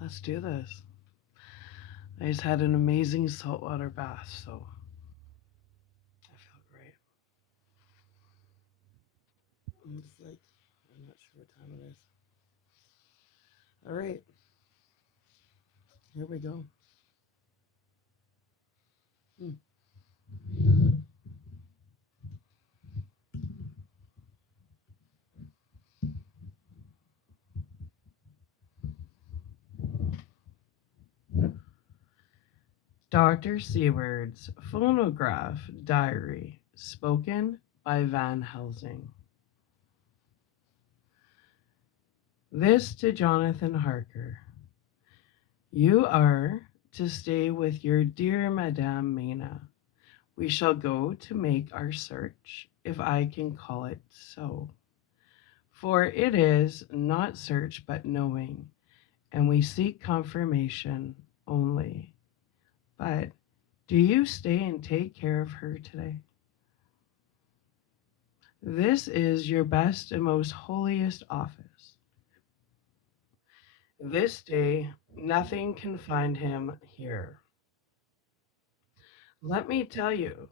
Let's do this. I just had an amazing saltwater bath, so I feel great. It's like, I'm not sure what time it is. All right, here we go. Hmm. Dr. Seward's Phonograph Diary, spoken by Van Helsing. This to Jonathan Harker. You are to stay with your dear Madame Mina. We shall go to make our search, if I can call it so. For it is not search but knowing, and we seek confirmation only. But do you stay and take care of her today? This is your best and most holiest office. This day nothing can find him here. Let me tell you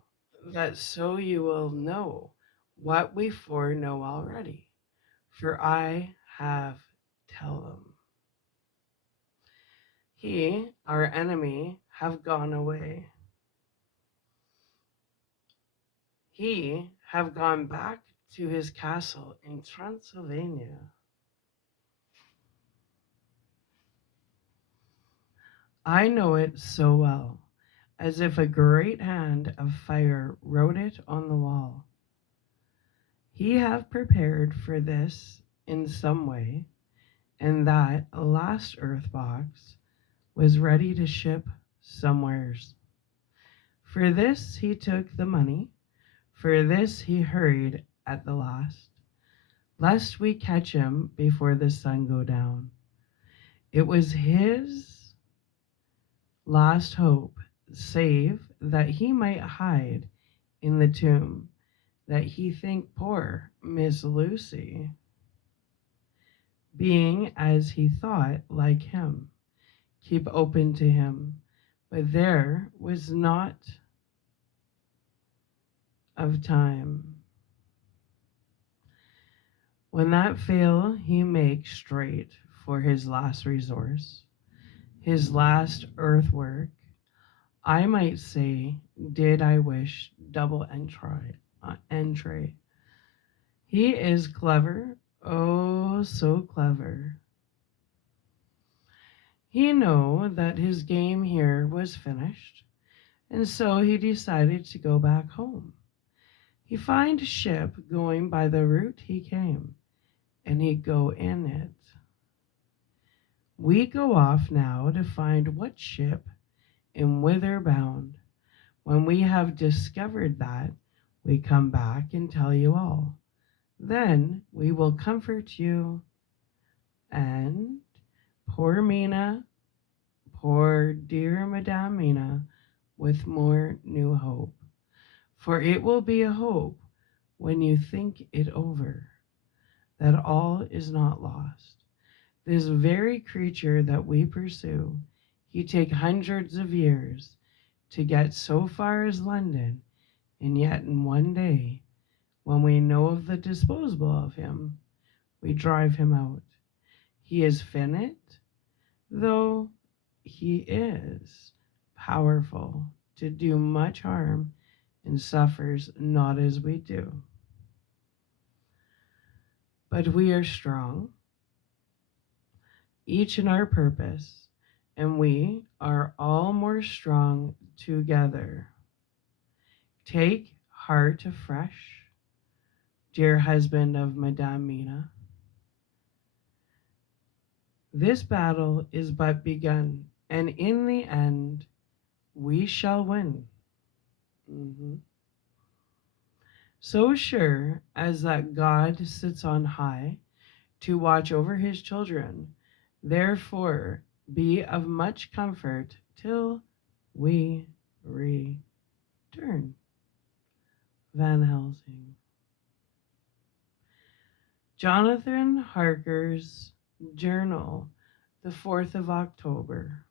that so you will know what we foreknow already, for I have tell them. He, our enemy, have gone away. He have gone back to his castle in Transylvania. I know it so well, as if a great hand of fire wrote it on the wall. He have prepared for this in some way, and that last earth box was ready to ship somewheres. For this he took the money, for this he hurried at the last, lest we catch him before the sun go down. It was his last hope, save that he might hide in the tomb, that he think poor Miss Lucy, being as he thought like him, keep open to him, but there was not of time. When that fail he make straight for his last resource, his last earth work, I might say, did I wish double entry. He is clever, oh so clever. He know that his game here was finished, and so he decided to go back home. He find a ship going by the route he came, and he go in it. We go off now to find what ship and whither bound. When we have discovered that, we come back and tell you all. Then we will comfort you and poor Mina, poor dear Madame Mina, with more new hope. For it will be a hope when you think it over, that all is not lost. This very creature that we pursue, he take hundreds of years to get so far as London, and yet in one day, when we know of the disposal of him, we drive him out. He is finite, though he is powerful to do much harm and suffers not as we do. But we are strong, each in our purpose, and we are all more strong together. Take heart afresh, dear husband of Madame Mina. This battle is but begun, and in the end, we shall win. Mhm. So sure as that God sits on high to watch over his children, therefore be of much comfort till we return. Van Helsing. Jonathan Harker's Journal, the 4th of October.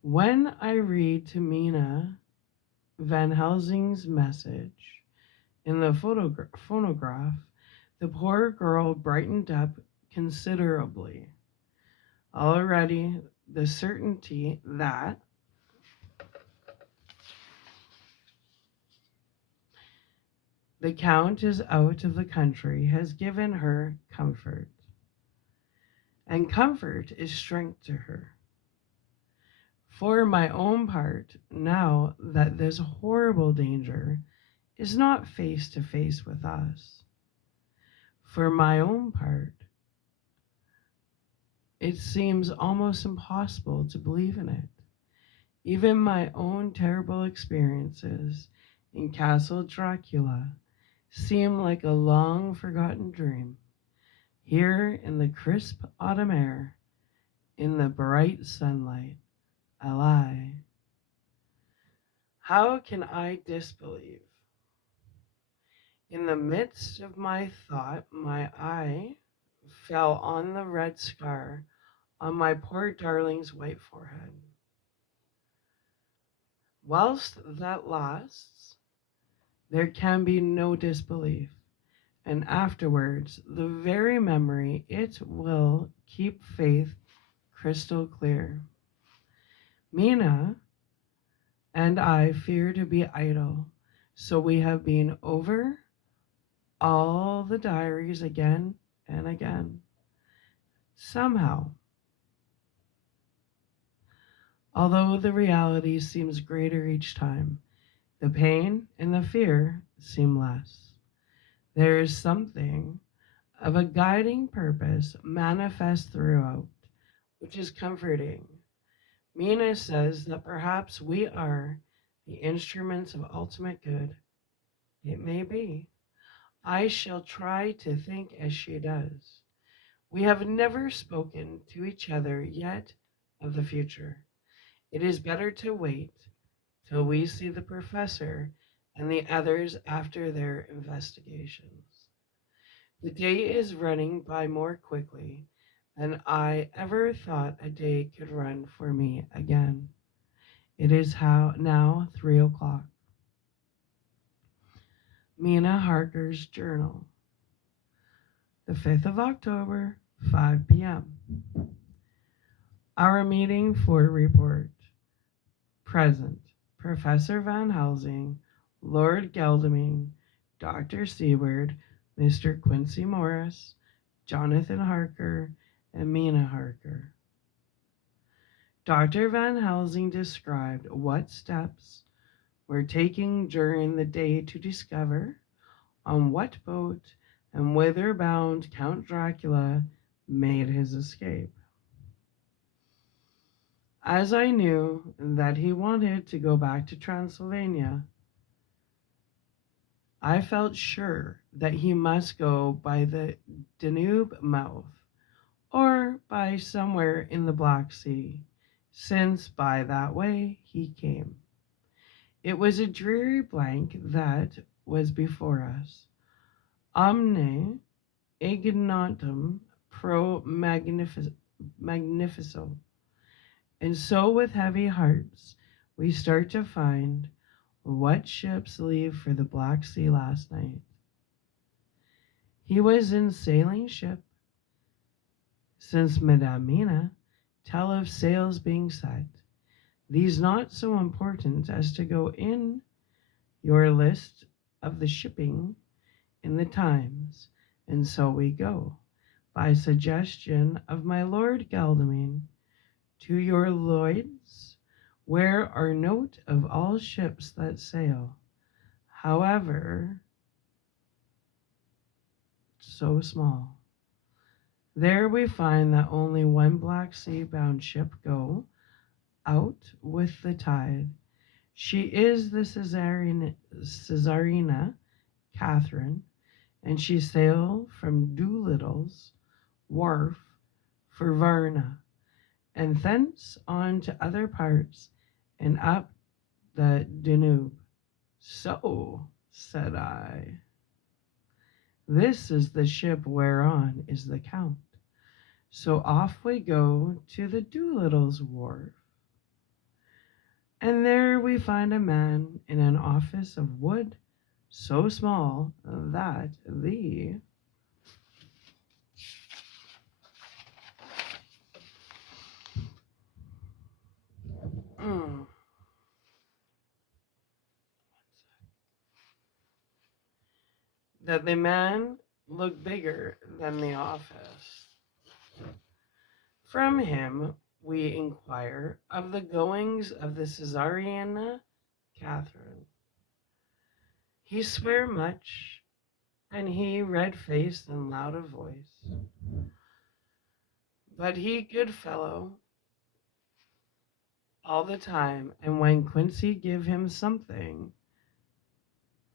When I read to Mina Van Helsing's message in the phonograph, the poor girl brightened up considerably. Already, the certainty that the Count is out of the country has given her comfort, and comfort is strength to her. For my own part, now that this horrible danger is not face to face with us, for my own part, it seems almost impossible to believe in it. Even my own terrible experiences in Castle Dracula seem like a long forgotten dream. Here in the crisp autumn air, in the bright sunlight, I lie. How can I disbelieve? In the midst of my thought, my eye fell on the red scar on my poor darling's white forehead. Whilst that lasts, there can be no disbelief, and afterwards the very memory it will keep faith crystal clear. Mina and I fear to be idle, so we have been over all the diaries again and again. Somehow, although the reality seems greater each time, the pain and the fear seem less. There is something of a guiding purpose manifest throughout, which is comforting. Mina says that perhaps we are the instruments of ultimate good. It may be. I shall try to think as she does. We have never spoken to each other yet of the future. It is better to wait till we see the professor and the others after their investigations. The day is running by more quickly than I ever thought a day could run for me again. It is now 3 o'clock. Mina Harker's Journal, the 5th of October, 5 p.m. Our meeting for report. Present, Professor Van Helsing, Lord Geldamine, Dr. Seward, Mr. Quincy Morris, Jonathan Harker, and Mina Harker. Dr. Van Helsing described what steps were taken during the day to discover on what boat and whither bound Count Dracula made his escape. As I knew that he wanted to go back to Transylvania, I felt sure that he must go by the Danube mouth or by somewhere in the Black Sea, since by that way he came. It was a dreary blank that was before us. Omne ignotum pro magnifico. And so with heavy hearts, we start to find what ships leave for the Black Sea last night. He was in sailing ship, since Madame Mina tell of sails being set. These not so important as to go in your list of the shipping in the Times, and so we go, by suggestion of my Lord Geldamine, to your Lloyd's, where are note of all ships that sail, however so small. There we find that only one Black Sea bound ship go out with the tide. She is the Caesarina Catherine, and she sailed from Doolittle's wharf for Varna, and thence on to other parts and up the Danube. So, said I, This is the ship whereon is the Count. So off we go to the Doolittle's wharf, and there we find a man in an office of wood so small that mm, the man looked bigger than the office. From him we inquire of the goings of the Caesarean Catherine. He sware much, and he red-faced and loud of voice. But he good fellow all the time, and when Quincy give him something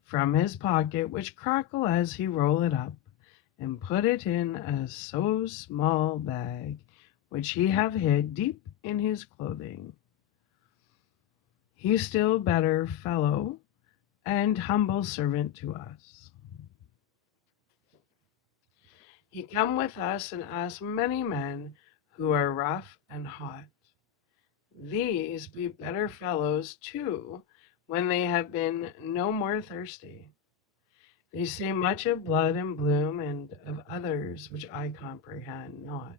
from his pocket, which crackle as he roll it up, and put it in a so small bag, which he have hid deep in his clothing, he still better fellow and humble servant to us. He come with us and ask many men who are rough and hot. These be better fellows too when they have been no more thirsty. They say much of blood and bloom and of others which I comprehend not,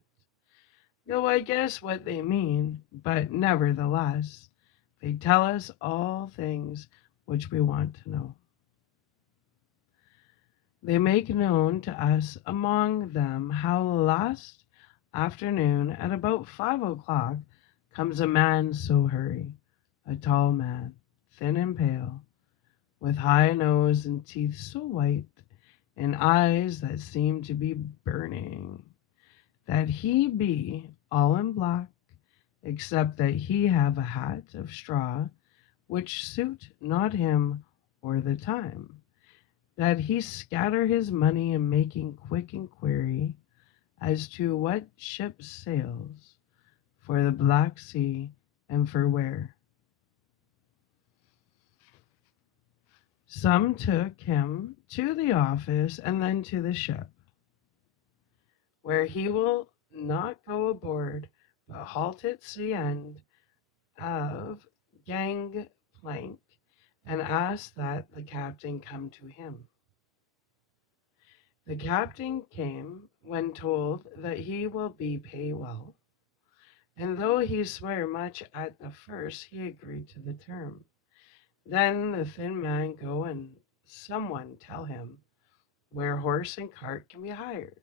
though I guess what they mean, but nevertheless they tell us all things which we want to know. They make known to us among them how last afternoon at about 5 o'clock comes a man so hurry, a tall man, thin and pale, with high nose and teeth so white, and eyes that seem to be burning, that he be all in black, except that he have a hat of straw, which suit not him or the time, that he scatter his money in making quick inquiry as to what ship sails for the Black Sea and for where. Some took him to the office and then to the ship, where he will not go aboard, but halt at sea end of gangplank, and ask that the captain come to him. The captain came when told that he will be pay well, and though he sware much at the first, he agreed to the term. Then the thin man go and someone tell him where horse and cart can be hired.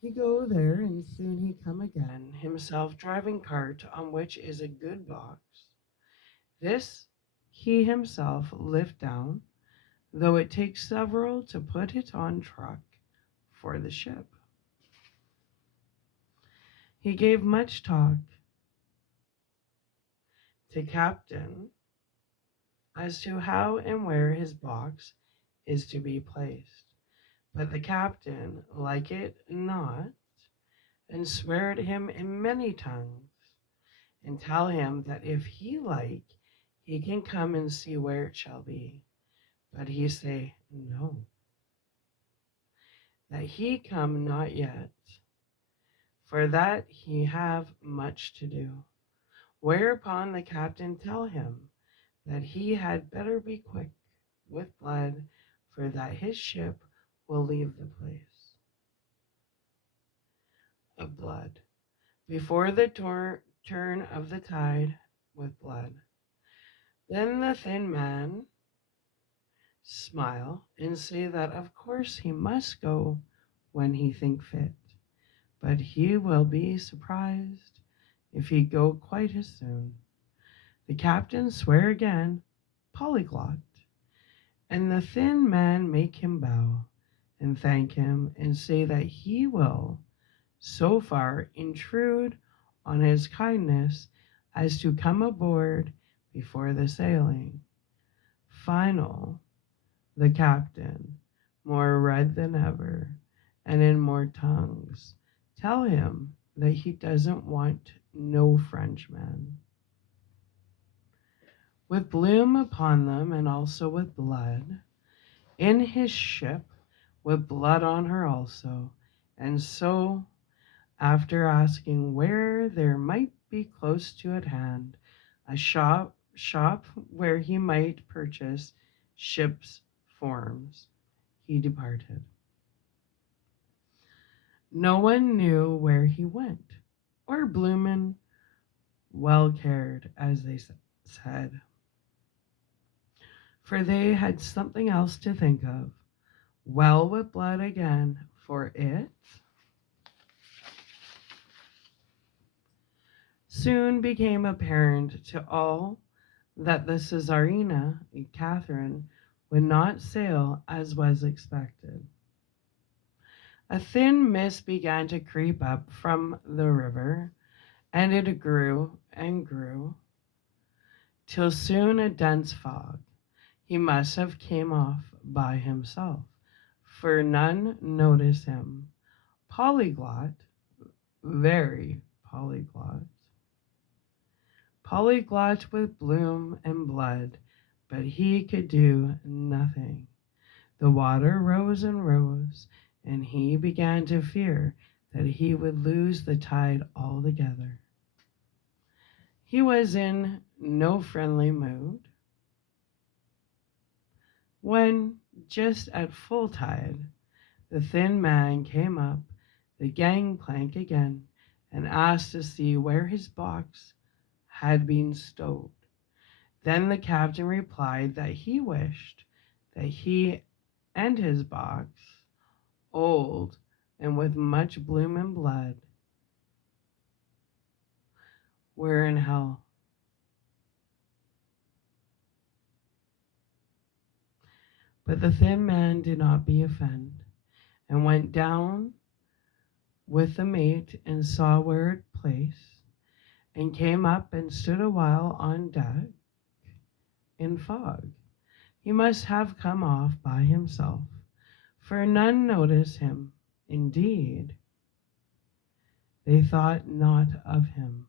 He go there, and soon he come again, himself driving cart, on which is a good box. This he himself lift down, though it takes several to put it on truck for the ship. He gave much talk to captain as to how and where his box is to be placed, but the captain like it not, and swear at him in many tongues, and tell him that if he like, he can come and see where it shall be. But he say no, that he come not yet, for that he have much to do. Whereupon the captain tell him that he had better be quick with blood, for that his ship will leave the place of blood before the turn of the tide with blood. Then the thin man smile and say that of course he must go when he think fit, but he will be surprised if he go quite as soon. The captain swear again, polyglot, and the thin man make him bow and thank him and say that he will so far intrude on his kindness as to come aboard before the sailing. Final, the captain, more red than ever and in more tongues, tell him that he doesn't want no Frenchman. With bloom upon them and also with blood, in his ship, with blood on her also. And so, after asking where there might be close to at hand a shop where he might purchase ship's forms, he departed. No one knew where he went, or Bloomin well cared, as they said, for they had something else to think of. Well with blood again, for it soon became apparent to all that the Caesarina, Catherine, would not sail as was expected. A thin mist began to creep up from the river, and it grew and grew, till soon a dense fog. He must have came off by himself, for none noticed him. Polyglot, very polyglot, polyglot with bloom and blood, but he could do nothing. The water rose and rose, and he began to fear that he would lose the tide altogether. He was in no friendly mood when, just at full tide, the thin man came up the gangplank again and asked to see where his box had been stowed. Then the captain replied that he wished that he and his box, old and with much bloom and blood, were in hell. But the thin man did not be offended, and went down with the mate and saw where it placed, and came up and stood a while on deck in fog. He must have come off by himself, for none noticed him. Indeed, they thought not of him,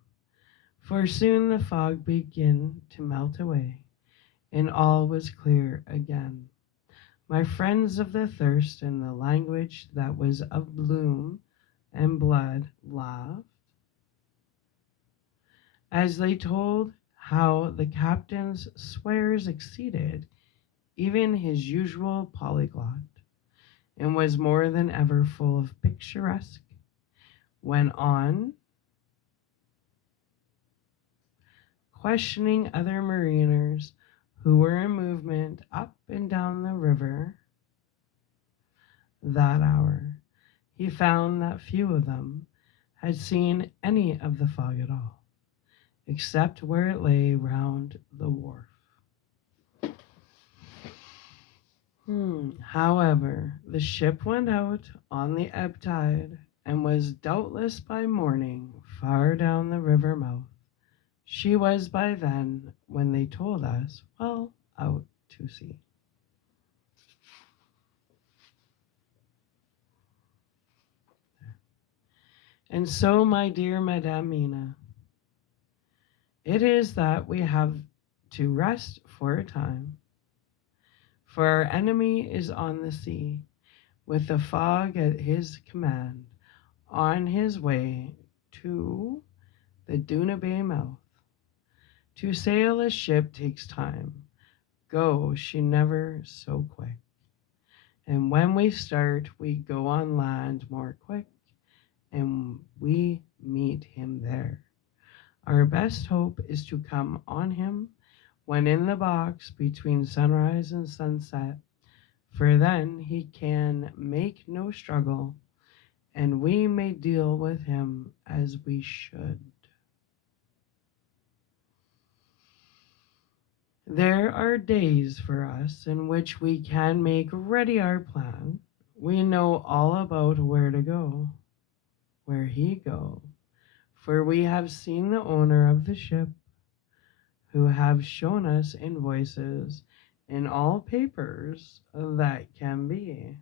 for soon the fog began to melt away, and all was clear again. My friends of the thirst and the language that was of bloom and blood laughed as they told how the captain's swears exceeded even his usual polyglot, and was more than ever full of picturesque. Went on questioning other mariners who were in movement up and down the river that hour. He found that few of them had seen any of the fog at all, except where it lay round the wharf. However, the ship went out on the ebb tide, and was doubtless by morning far down the river mouth. She was by then, when they told us, well out to sea. And so, my dear Madame Mina, it is that we have to rest for a time, for our enemy is on the sea, with the fog at his command, on his way to the Duna Bay mouth. To sail a ship takes time, go she never so quick. And when we start, we go on land more quick, and we meet him there. Our best hope is to come on him when in the box between sunrise and sunset, for then he can make no struggle, and we may deal with him as we should. There are days for us in which we can make ready our plan. We know all about where to go, where he go, for we have seen the owner of the ship, who have shown us invoices in all papers that can be.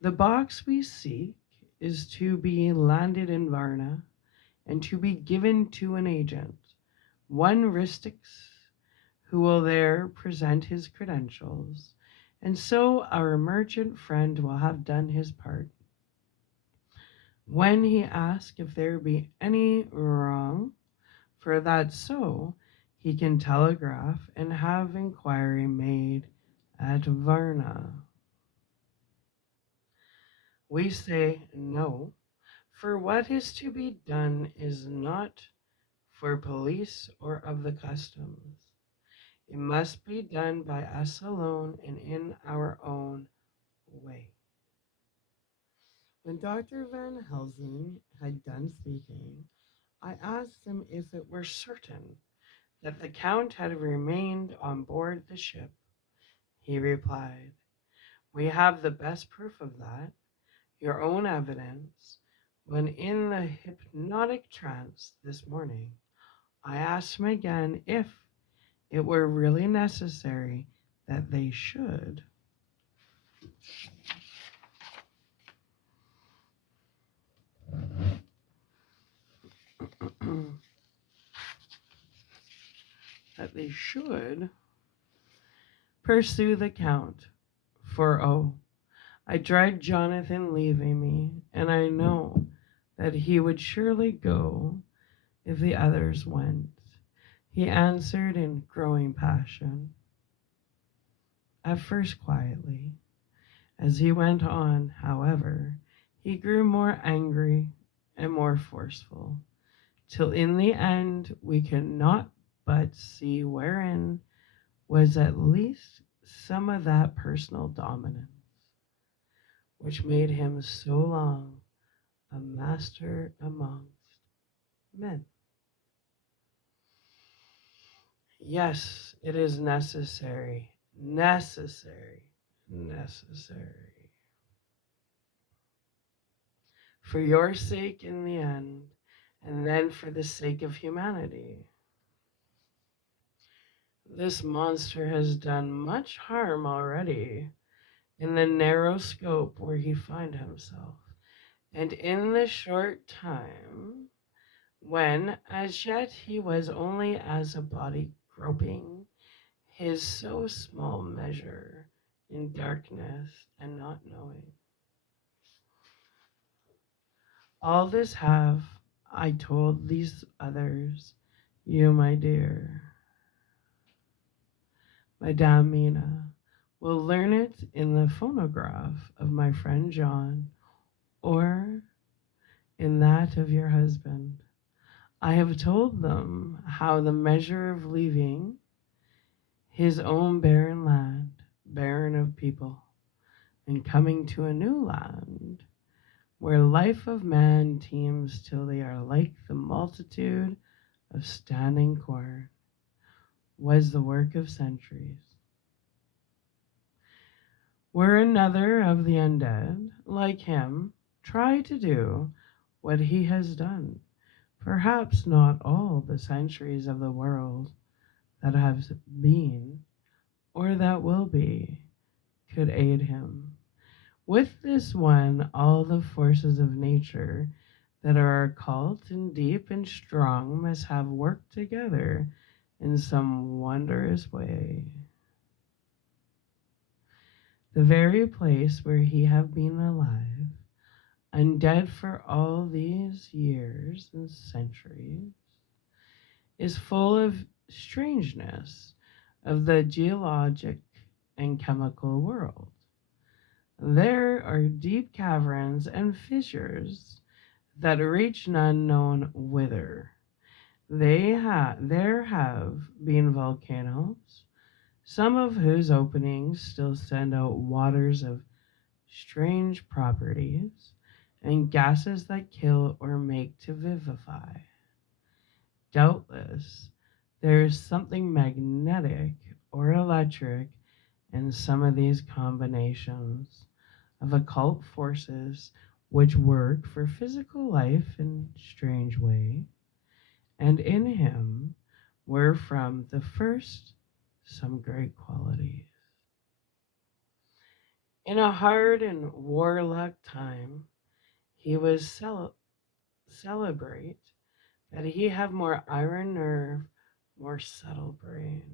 The box we seek is to be landed in Varna, and to be given to an agent, one Ristix, who will there present his credentials, and so our merchant friend will have done his part. When he asks if there be any wrong, for that so, he can telegraph and have inquiry made at Varna. We say no, for what is to be done is not for police or of the customs. It must be done by us alone and in our own way. When Dr. Van Helsing had done speaking, I asked him if it were certain that the Count had remained on board the ship. He replied, "We have the best proof of that, your own evidence. When in the hypnotic trance this morning, I asked him again if it were really necessary that they should." That they should pursue the Count. For oh, I dread Jonathan leaving me, and I know that he would surely go if the others went. He answered in growing passion, at first quietly. As he went on, however, he grew more angry and more forceful, till in the end we could not but see wherein was at least some of that personal dominance which made him so long a master amongst men. Yes, it is necessary, necessary, necessary. For your sake in the end, and then for the sake of humanity. This monster has done much harm already in the narrow scope where he finds himself, and in the short time when as yet he was only as a body groping his so small measure in darkness and not knowing. All this have I told these others, you, my dear. Madame Mina will learn it in the phonograph of my friend John, or in that of your husband. I have told them how the measure of leaving his own barren land, barren of people, and coming to a new land, where life of man teems till they are like the multitude of standing corn, was the work of centuries. Were another of the undead, like him, try to do what he has done, perhaps not all the centuries of the world that have been, or that will be, could aid him. With this one, all the forces of nature that are occult and deep and strong must have worked together in some wondrous way. The very place where he have been alive, undead for all these years and centuries, is full of strangeness of the geologic and chemical world. There are deep caverns and fissures that reach none known whither. There have been volcanoes, some of whose openings still send out waters of strange properties, and gases that kill or make to vivify. Doubtless, there is something magnetic or electric in some of these combinations of occult forces which work for physical life in strange way, and in him were from the first some great qualities. In a hard and warlike time, he was celebrate that he have more iron nerve, more subtle brain.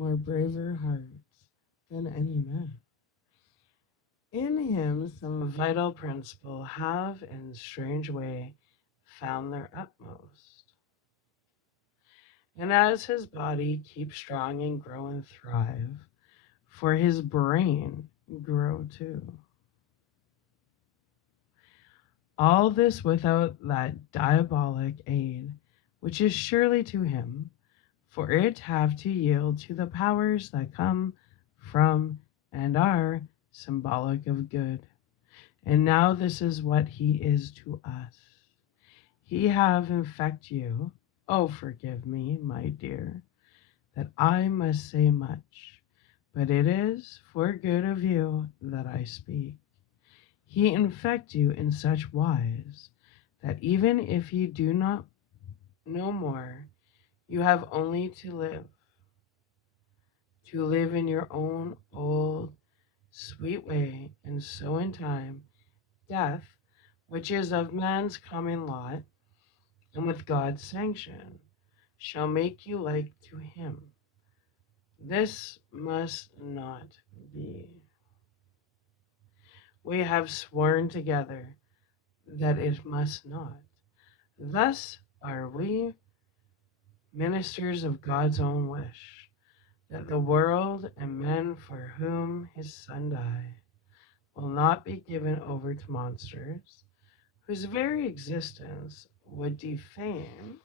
more braver hearts than any man. In him some vital principle have in strange way found their utmost. And as his body keeps strong and grow and thrive, for his brain grow too. All this without that diabolic aid, which is surely to him, for it have to yield to the powers that come from and are symbolic of good. And now this is what he is to us. He have infect you. Oh, forgive me, my dear, that I must say much, but it is for good of you that I speak. He infect you in such wise that even if you do not know more, you have only to live in your own old sweet way, and so in time, death, which is of man's common lot, and with God's sanction, shall make you like to him. This must not be. We have sworn together that it must not. Thus are we ministers of God's own wish, that the world and men for whom his Son died will not be given over to monsters, whose very existence would defame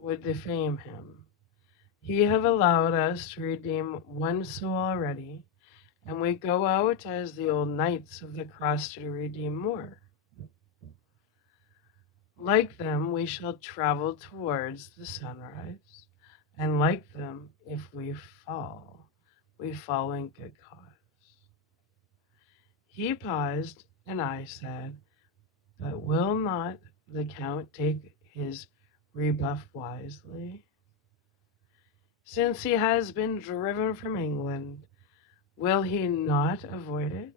would defame him. He have allowed us to redeem one soul already, and we go out as the old knights of the cross to redeem more. Like them, we shall travel towards the sunrise, and like them, if we fall in good cause. He paused, and I said, but will not the Count take his rebuff wisely? Since he has been driven from England, will he not avoid it,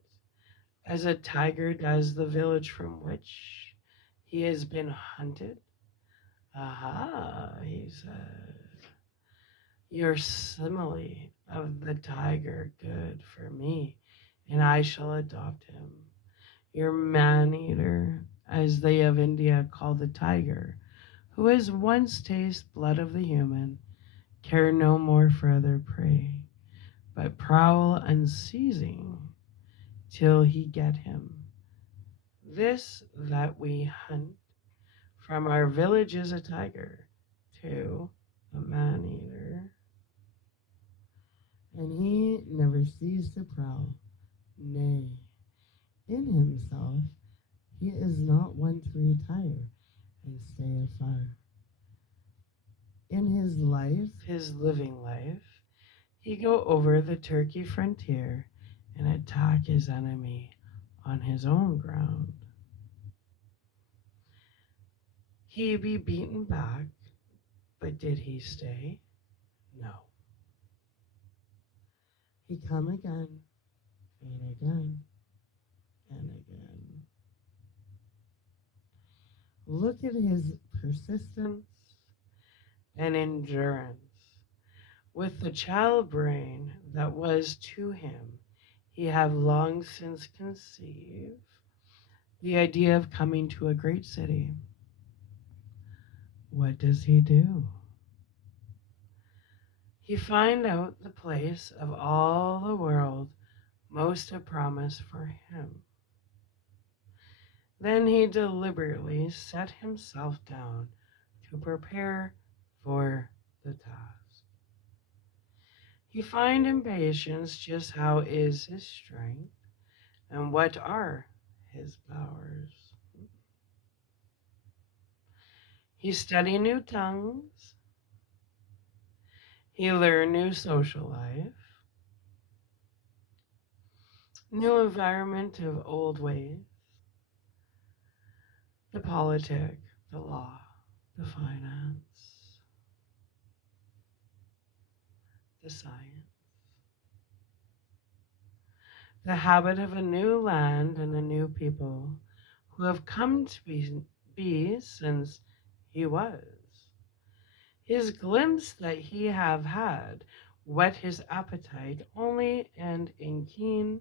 as a tiger does the village from which he has been hunted? Aha, he said, your simile of the tiger good for me, and I shall adopt him. Your man-eater, as they of India call the tiger, who has once tasted blood of the human, care no more for other prey, but prowl unceasing till he get him. This that we hunt from our village is a tiger, too, a man-eater, and he never ceased to prowl. Nay, in himself he is not one to retire and stay afar. In his life, his living life, he go over the Turkey frontier and attack his enemy on his own ground. He be beaten back, but did he stay? No. He come again, and again, and again. Look at his persistence and endurance. With the child brain that was to him, he have long since conceived the idea of coming to a great city. What does he do? He find out the place of all the world most a promise for him. Then he deliberately set himself down to prepare for the task. He find in patience just how is his strength and what are his powers. He study new tongues. He learn new social life, new environment of old ways, the politic, the law, the finance, the science, the habit of a new land and a new people who have come to be since he was. His glimpse that he have had whet his appetite only and in keen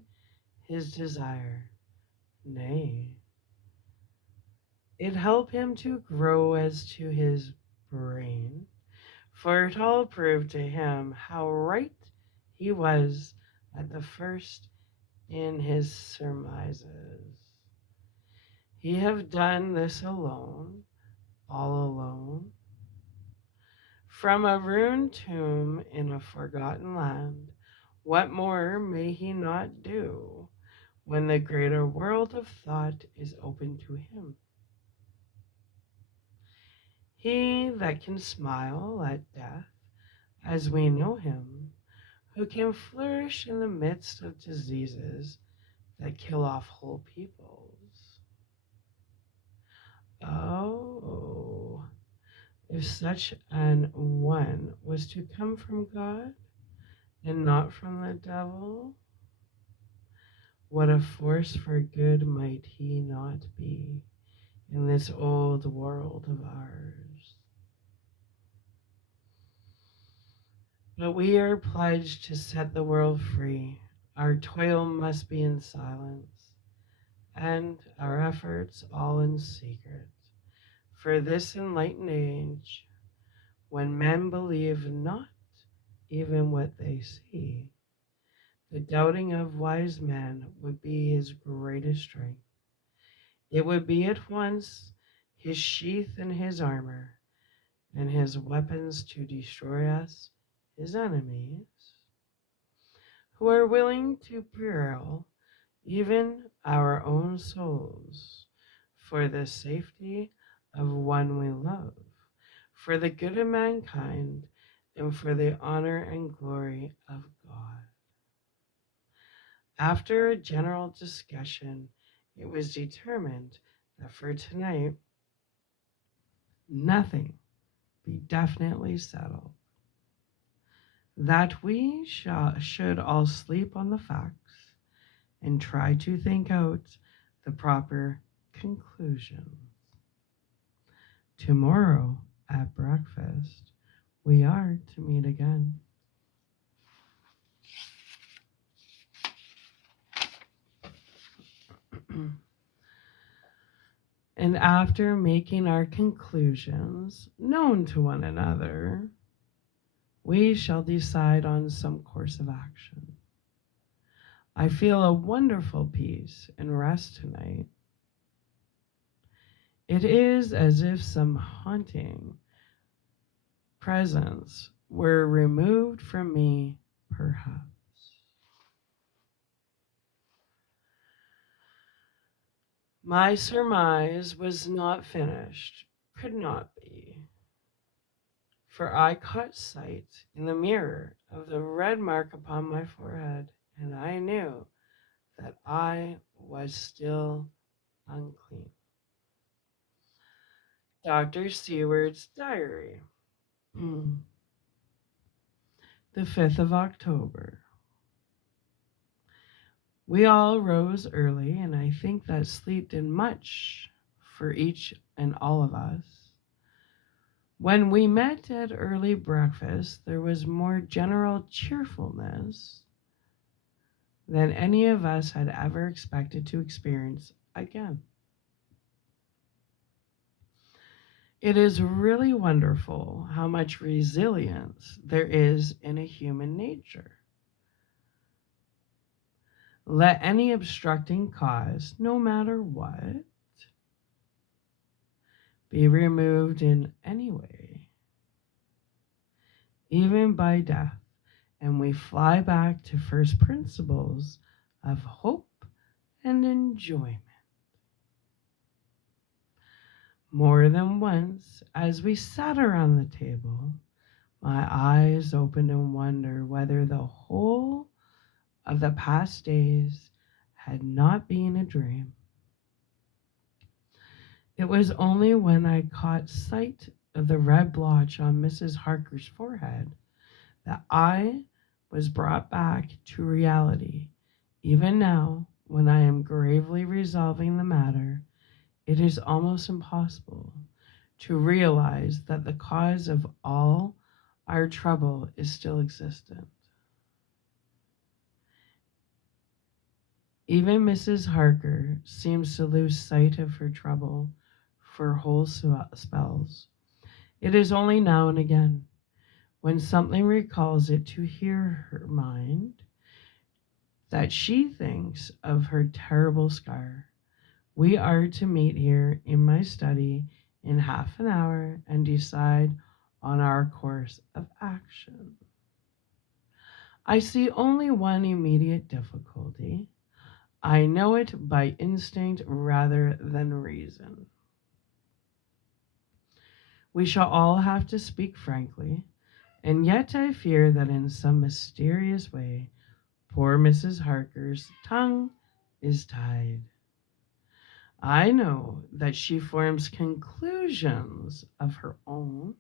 his desire. Nay, it helped him to grow as to his brain, for it all proved to him how right he was at the first in his surmises. He have done this alone, all alone, from a ruined tomb in a forgotten land. What more may he not do when the greater world of thought is open to him? He that can smile at death as we know him, who can flourish in the midst of diseases that kill off whole peoples. Oh, if such an one was to come from God and not from the devil, what a force for good might he not be in this old world of ours. But we are pledged to set the world free. Our toil must be in silence, and our efforts all in secret. For this enlightened age, when men believe not even what they see, the doubting of wise men would be his greatest strength. It would be at once his sheath and his armor, and his weapons to destroy us, his enemies, who are willing to peril even our own souls for the safety of one we love, for the good of mankind, and for the honor and glory of God. After a general discussion, it was determined that for tonight nothing be definitely settled, that we should all sleep on the facts and try to think out the proper conclusions. Tomorrow at breakfast, we are to meet again. And after making our conclusions known to one another, we shall decide on some course of action. I feel a wonderful peace and rest tonight. It is as if some haunting presence were removed from me, perhaps. My surmise was not finished, could not be, for I caught sight in the mirror of the red mark upon my forehead, and I knew that I was still unclean. Dr. Seward's diary. The 5th of October. We all rose early, and I think that sleep did much for each and all of us. When we met at early breakfast, there was more general cheerfulness than any of us had ever expected to experience again. It is really wonderful how much resilience there is in a human nature. Let any obstructing cause, no matter what, be removed in any way, even by death, and we fly back to first principles of hope and enjoyment. More than once, as we sat around the table, my eyes opened in wonder whether the whole of the past days had not been a dream. It was only when I caught sight of the red blotch on Mrs. Harker's forehead that I was brought back to reality. Even now, when I am gravely resolving the matter, it is almost impossible to realize that the cause of all our trouble is still existent. Even Mrs. Harker seems to lose sight of her trouble for whole spells. It is only now and again, when something recalls it to her mind, that she thinks of her terrible scar. We are to meet here in my study in half an hour and decide on our course of action. I see only one immediate difficulty. I know it by instinct rather than reason. We shall all have to speak frankly, and yet I fear that in some mysterious way poor Mrs. Harker's tongue is tied. I know that she forms conclusions of her own,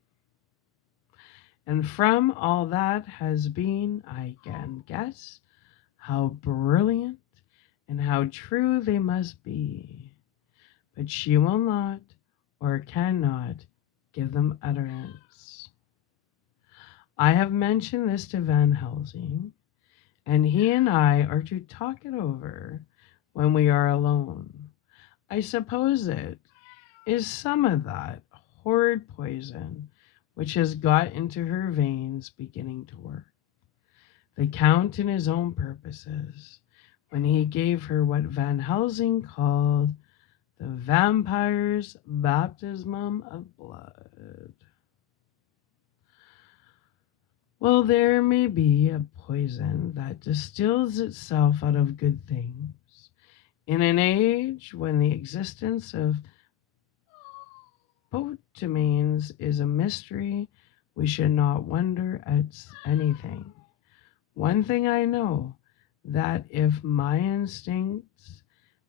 and from all that has been, I can guess how brilliant and how true they must be. But she will not or cannot give them utterance. I have mentioned this to Van Helsing, and he and I are to talk it over when we are alone. I suppose it is some of that horrid poison which has got into her veins beginning to work. The Count, in his own purposes, when he gave her what Van Helsing called the vampire's baptism of blood. Well, there may be a poison that distills itself out of good things. In an age when the existence of potamines is a mystery, we should not wonder at anything. One thing I know, that if my instincts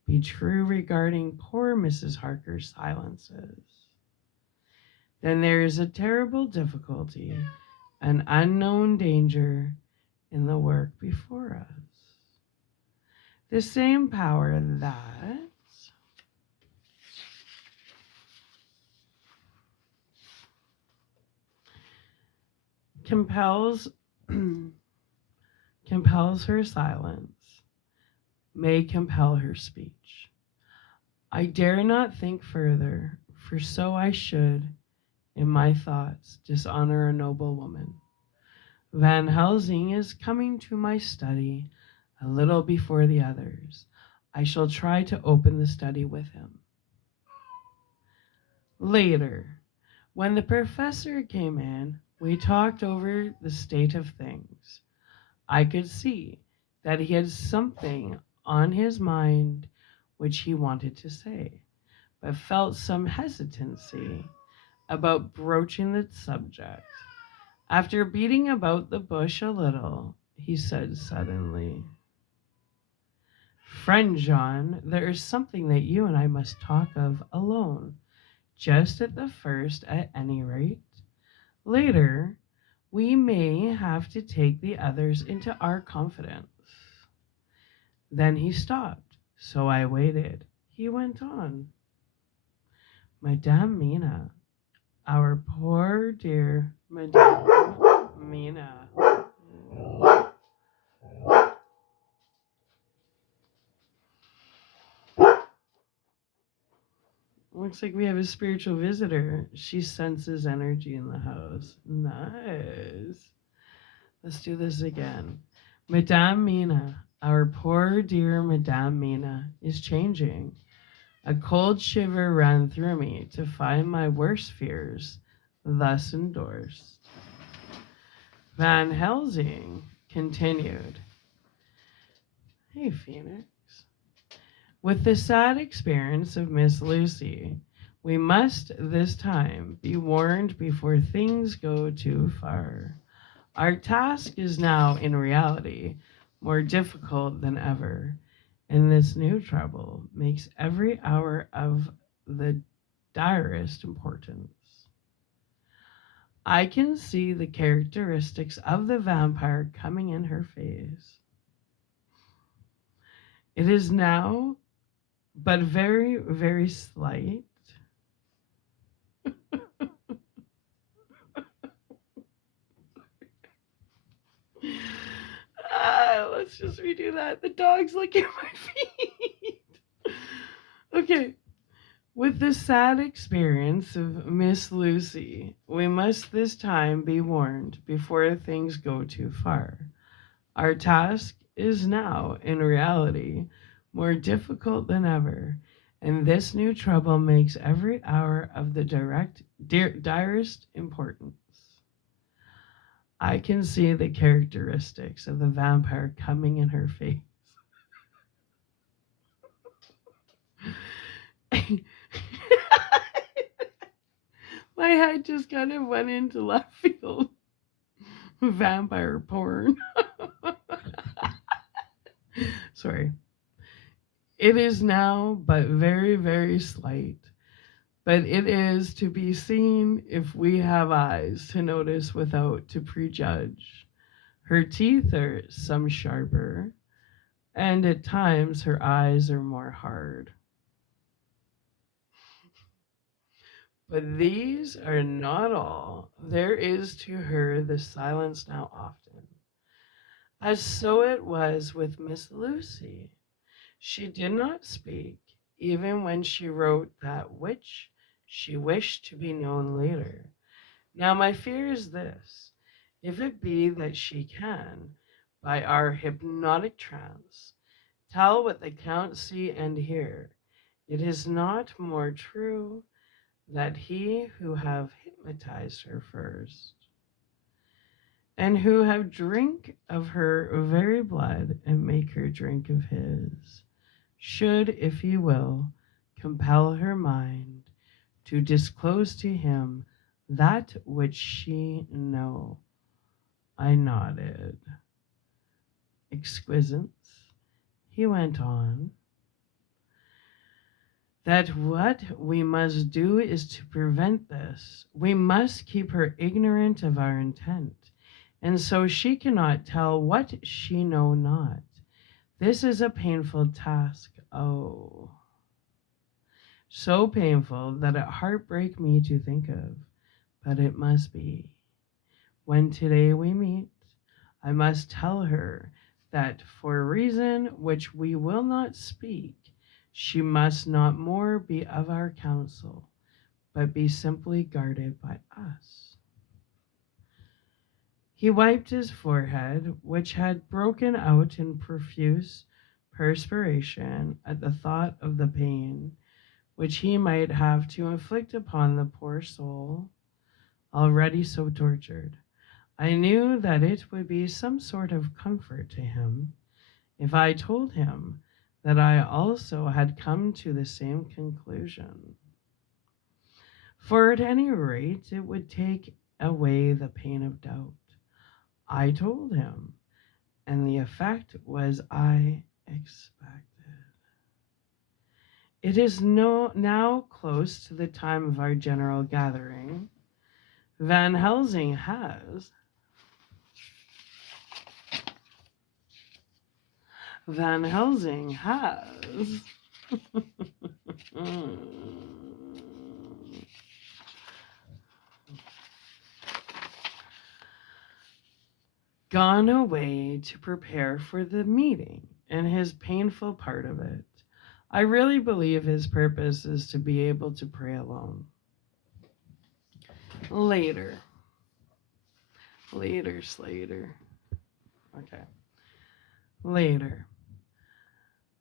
be true regarding poor Mrs. Harker's silences, then there is a terrible difficulty, an unknown danger in the work before us. The same power that compels compels her silence may compel her speech. I dare not think further, for so I should, in my thoughts, dishonor a noble woman. Van Helsing is coming to my study a little before the others. I shall try to open the study with him. Later, when the professor came in, we talked over the state of things. I could see that he had something on his mind which he wanted to say, but felt some hesitancy about broaching the subject. After beating about the bush a little, he said suddenly, "Friend John, there is something that you and I must talk of alone, just at the first at any rate. Later, we may have to take the others into our confidence." Then he stopped, so I waited. He went on. "Madame Mina, our poor dear Madame Mina." Looks like we have a spiritual visitor. She senses energy in the house. Nice. Let's do this again. Madame Mina, our poor dear Madame Mina, is changing. A cold shiver ran through me to find my worst fears thus endorsed. Van Helsing continued. Hey, Phoenix. With the sad experience of Miss Lucy, we must this time be warned before things go too far. Our task is now, in reality, more difficult than ever, and this new trouble makes every hour of the direst importance. I can see the characteristics of the vampire coming in her face. It is now but very, very slight. Let's just redo that. The dog's licking my feet. Okay. With the sad experience of Miss Lucy, we must this time be warned before things go too far. Our task is now, in reality, more difficult than ever, and this new trouble makes every hour of the direst importance. I can see the characteristics of the vampire coming in her face. My head just kind of went into left field. Vampire porn. Sorry. It is now but very, very slight, but it is to be seen if we have eyes to notice without to prejudge. Her teeth are some sharper, and at times her eyes are more hard. But these are not all. There is to her the silence now often, as so it was with Miss Lucy. She did not speak, even when she wrote that which she wished to be known later. Now my fear is this: if it be that she can, by our hypnotic trance, tell what the Count see and hear, it is not more true that he who have hypnotized her first, and who have drink of her very blood and make her drink of his, should, if he will, compel her mind to disclose to him that which she know. I nodded. Exquisite, he went on, that what we must do is to prevent this. We must keep her ignorant of our intent, and so she cannot tell what she know not. This is a painful task, oh, so painful that it heartbreak me to think of, but it must be. When today we meet, I must tell her that for a reason which we will not speak, she must not more be of our counsel, but be simply guarded by us. He wiped his forehead, which had broken out in profuse perspiration at the thought of the pain which he might have to inflict upon the poor soul already so tortured. I knew that it would be some sort of comfort to him if I told him that I also had come to the same conclusion. For at any rate, it would take away the pain of doubt. I told him, and the effect was I expected. It is now close to the time of our general gathering. Van Helsing has gone away to prepare for the meeting and his painful part of it. I really believe his purpose is to be able to pray alone. Later, Slater. Okay. Later.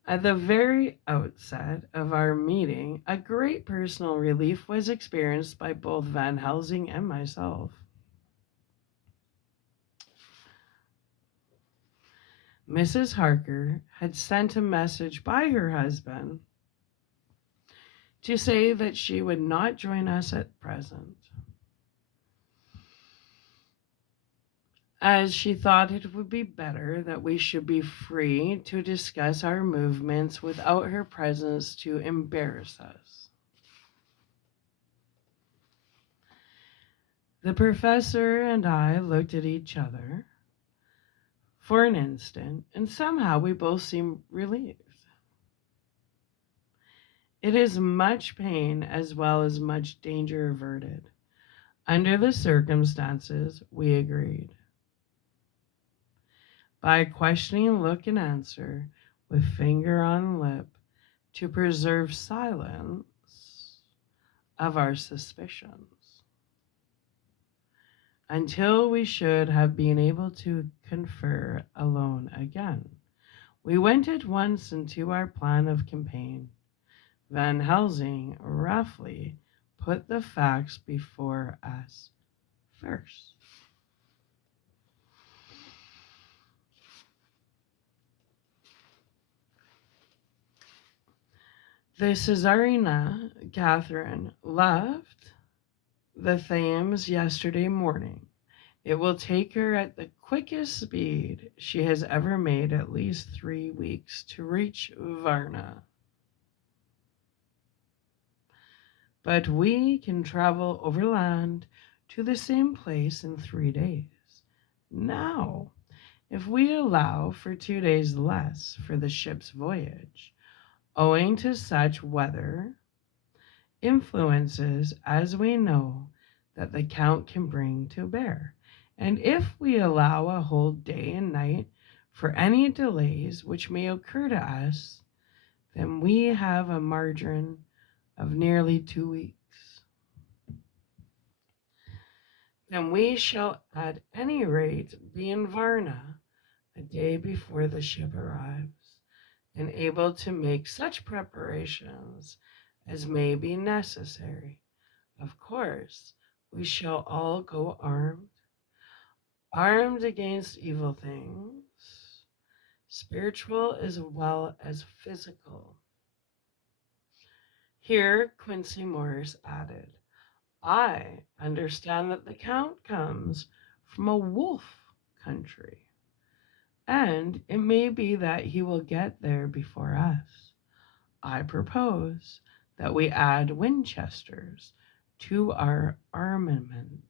At the very outset of our meeting, a great personal relief was experienced by both Van Helsing and myself. Mrs. Harker had sent a message by her husband to say that she would not join us at present, as she thought it would be better that we should be free to discuss our movements without her presence to embarrass us. The professor and I looked at each other for an instant, and somehow we both seemed relieved. It is much pain as well as much danger averted. Under the circumstances, we agreed. By questioning look and answer, with finger on lip, to preserve silence of our suspicions, until we should have been able to confer alone again. We went at once into our plan of campaign. Van Helsing roughly put the facts before us first. The Caesarina Catherine left the Thames yesterday morning. It will take her at the quickest speed she has ever made at least 3 weeks to reach Varna. But we can travel overland to the same place in 3 days. Now, if we allow for 2 days less for the ship's voyage, owing to such weather influences as we know that the Count can bring to bear, and if we allow a whole day and night for any delays which may occur to us, then we have a margin of nearly 2 weeks. Then we shall at any rate be in Varna a day before the ship arrives, and able to make such preparations as may be necessary. Of course, we shall all go armed against evil things, spiritual as well as physical. Here Quincy Morris added, I understand that the Count comes from a wolf country, and it may be that he will get there before us. I propose that we add Winchesters to our armament.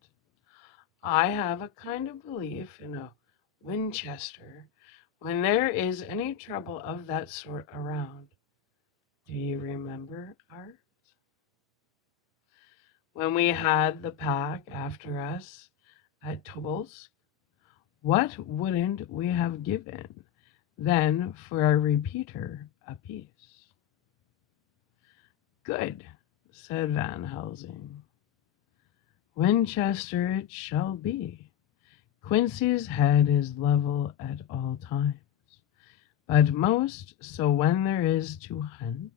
I have a kind of belief in a Winchester when there is any trouble of that sort around. Do you remember, Art? When we had the pack after us at Tobolsk, what wouldn't we have given then for a repeater apiece? Good, said Van Helsing. Winchester it shall be. Quincy's head is level at all times, but most so when there is to hunt,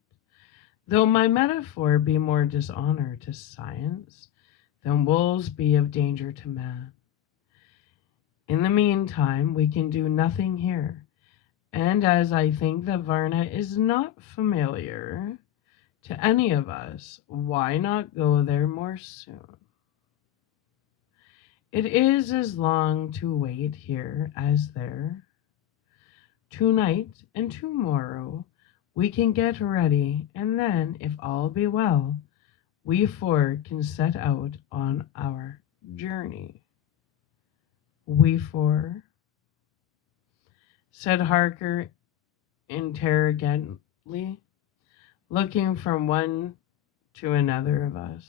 though my metaphor be more dishonor to science than wolves be of danger to man. In the meantime, we can do nothing here, and as I think that Varna is not familiar to any of us, why not go there more soon? It is as long to wait here as there. Tonight and tomorrow we can get ready, and then, if all be well, we four can set out on our journey. We four, said Harker interrogatively, looking from one to another of us.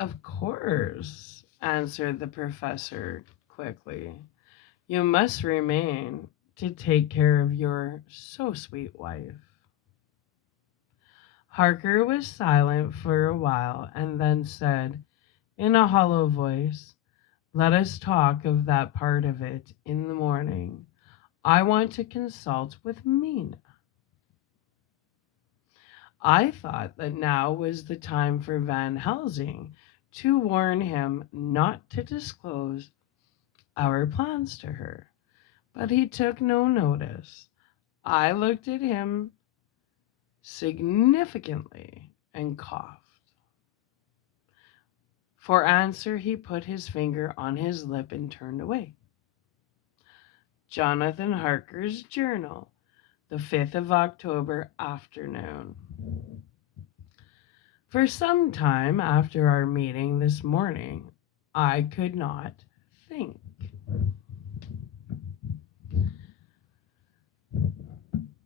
Of course, answered the professor quickly. You must remain to take care of your so sweet wife. Harker was silent for a while and then said, in a hollow voice, let us talk of that part of it in the morning. I want to consult with Mina. I thought that now was the time for Van Helsing to warn him not to disclose our plans to her, but he took no notice. I looked at him significantly and coughed. For answer, he put his finger on his lip and turned away. Jonathan Harker's journal, the 5th of October afternoon. For some time after our meeting this morning, I could not think.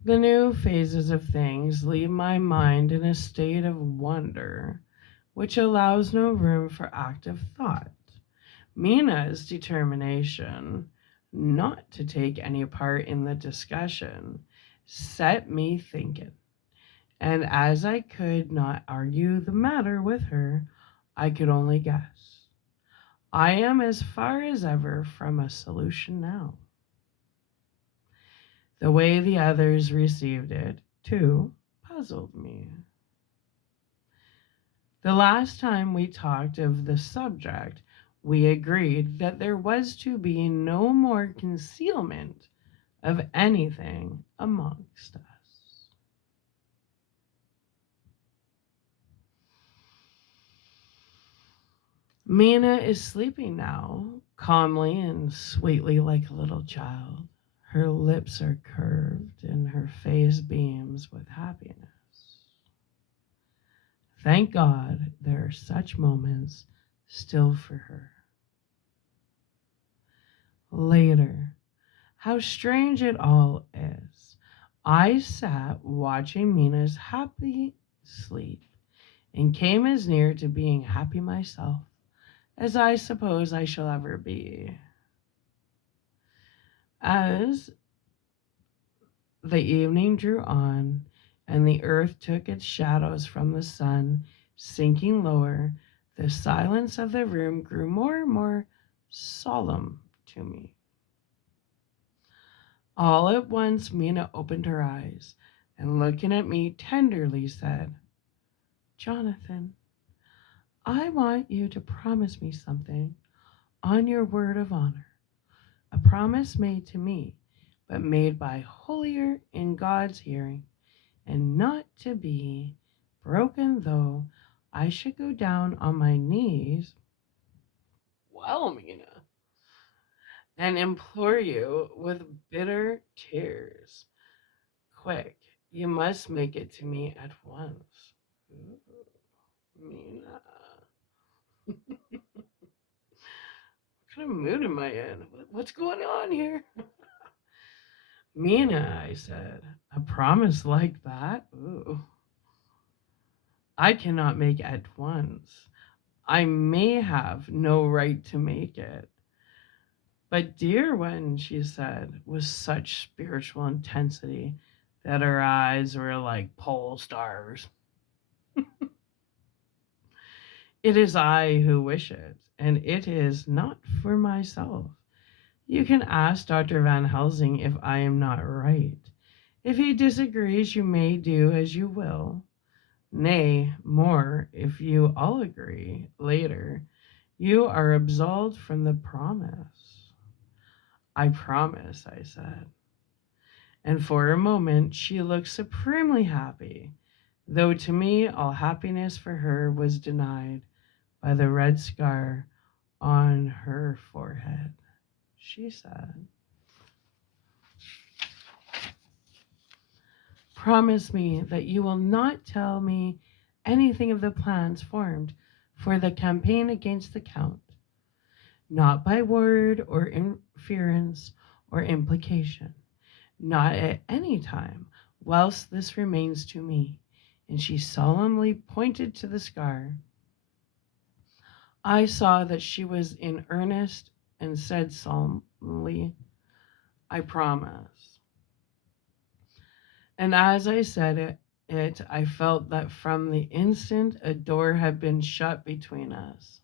The new phases of things leave my mind in a state of wonder, which allows no room for active thought. Mina's determination not to take any part in the discussion set me thinking, and as I could not argue the matter with her, I could only guess. I am as far as ever from a solution now. The way the others received it, too, puzzled me. The last time we talked of the subject, we agreed that there was to be no more concealment of anything amongst us. Mina is sleeping now, calmly and sweetly like a little child. Her lips are curved and her face beams with happiness. Thank God there are such moments still for her. Later, how strange it all is. I sat watching Mina's happy sleep and came as near to being happy myself as I suppose I shall ever be. As the evening drew on and the earth took its shadows from the sun, sinking lower, the silence of the room grew more and more solemn to me. All at once, Mina opened her eyes and, looking at me tenderly, said, "Jonathan, I want you to promise me something on your word of honor, a promise made to me, but made by holier in God's hearing, and not to be broken though I should go down on my knees, well, Mina, and implore you with bitter tears. Quick, you must make it to me at once." Ooh, Mina. What kind of mood am I in? What's going on here? Mina, I said, a promise like that? Ooh. I cannot make at once. I may have no right to make it. But dear one, she said, with such spiritual intensity that her eyes were like pole stars. It is I who wish it, and it is not for myself. You can ask Dr. Van Helsing if I am not right. If he disagrees, you may do as you will. Nay, more, if you all agree later, you are absolved from the promise. I promise, I said. And for a moment she looked supremely happy, though to me all happiness for her was denied by the red scar on her forehead. She said, "Promise me that you will not tell me anything of the plans formed for the campaign against the Count, not by word or inference or implication, not at any time, whilst this remains to me." And she solemnly pointed to the scar. I saw that she was in earnest and said solemnly, "I promise." And as I said it, I felt that from the instant a door had been shut between us.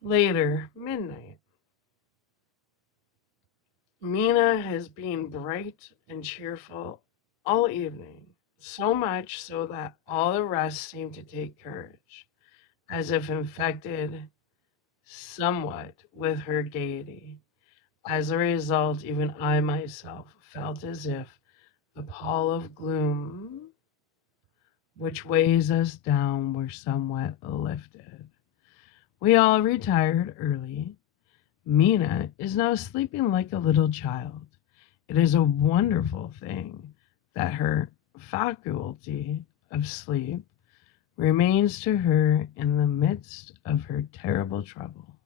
Later, midnight. Mina has been bright and cheerful all evening, so much so that all the rest seemed to take courage, as if infected somewhat with her gaiety. As a result, even I myself felt as if the pall of gloom which weighs us down were somewhat lifted. We all retired early. Mina is now sleeping like a little child. It is a wonderful thing that her faculty of sleep remains to her in the midst of her terrible trouble.